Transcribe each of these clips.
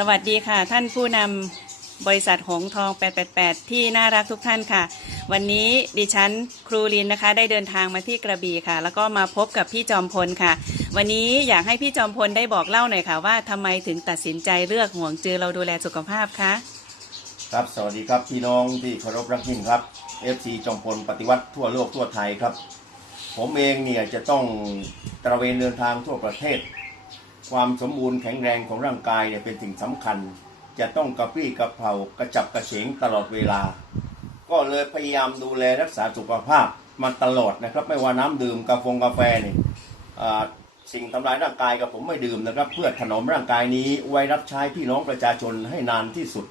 สวัสดีค่ะ ท่านผู้นำบริษัทหงทอง 888 ที่น่ารักทุกท่านค่ะ วันนี้ดิฉันครูลินนะคะ ได้เดินทางมาที่กระบี่ค่ะ แล้วก็มาพบกับพี่จอมพลค่ะ วันนี้อยากให้พี่จอมพลได้บอกเล่าหน่อยค่ะว่าทำไมถึงตัดสินใจเลือกห่วงจือเราดูแลสุขภาพคะครับสวัสดีครับพี่น้องที่เคารพรักยิ่งครับ FC จอมพลปฏิวัติทั่วโลกทั่วไทยครับ ผมเองเนี่ยจะต้องตระเวนเดินทางทั่วประเทศ ความสมบูรณ์แข็งแรงของร่างกายเนี่ยเป็นสิ่งสำคัญ จะต้องกระปรี้กระเพรากระจับกระเฉงตลอดเวลา ก็เลยพยายามดูแลรักษาสุขภาพมาตลอดนะครับ ไม่ว่าน้ำดื่มกาแฟกาแฟเนี่ยสิ่งทำลายร่างกายกับผมไม่ดื่มนะครับ เพื่อถนอมร่างกายนี้ไว้รับใช้พี่น้องประชาชนให้นานที่สุด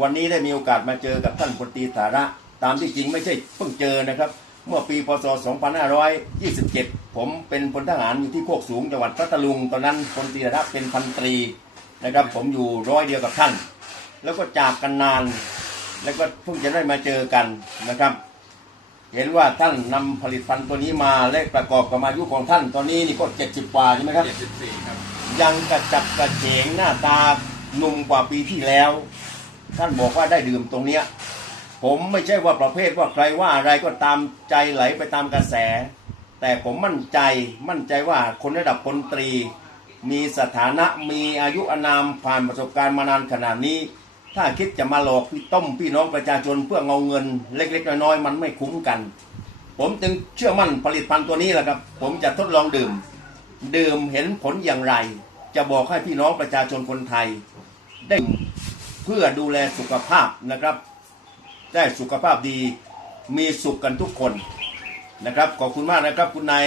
วันนี้ได้มีโอกาสมาเจอกับท่านพลตรีสาระ ตามที่จริงไม่ใช่เพิ่งเจอนะครับ เมื่อปีพศ 2527 ผมเป็นพลทหารอยู่ที่โคกสูงจังหวัดพัทลุง ตอนนั้นพลตรีสาระเป็นพันตรีนะครับ ผมอยู่ร้อยเดียวกับท่าน แล้วก็จากกันนาน แล้วก็เพิ่งจะได้มาเจอกันนะครับ เห็นว่าท่านนำผลิตภัณฑ์ตัวนี้มาและประกอบกับอายุของท่าน ตอนนี้นี่ก็70กว่าใช่ไหมครับ74ครับ ยังกระจับกระเฉงหน้าตาหนุ่มกว่าปีที่แล้ว ท่านบอกว่าได้ดื่มตรงเนี้ยผมไม่ใช่ว่าประเภทว่าใครว่าอะไรก็ตามใจไหลไปตามกระแส แต่ผมมั่นใจมั่นใจว่าคนระดับพลตรี มีสถานะมีอายุอานามผ่านประสบการณ์มานานขนาดนี้ ถ้าคิดจะมาหลอกพี่ต้มพี่น้องประชาชนเพื่อเอาเงินเล็กๆน้อยๆมันไม่คุ้มกัน ผมจึงเชื่อมั่นผลิตภัณฑ์ตัวนี้แหละครับ ผมจะทดลองดื่ม ดื่มเห็นผลอย่างไร จะบอกให้พี่น้องประชาชนคนไทย ได้เพื่อดูแลสุขภาพนะครับ ได้สุขภาพดีมีสุขกันทุกคน นะครับขอบคุณมากนะครับ คุณนาย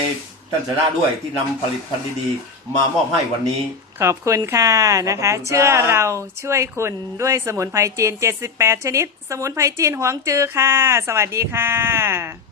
ท่านสระด้วยที่นำผลิตภัณฑ์ดีๆ มามอบให้วันนี้ ขอบคุณค่ะนะคะ ขอบคุณครับ เชื่อเราช่วยคุณด้วยสมุนไพรจีน 78 ชนิด สมุนไพรจีนหวงจือค่ะ สวัสดีค่ะ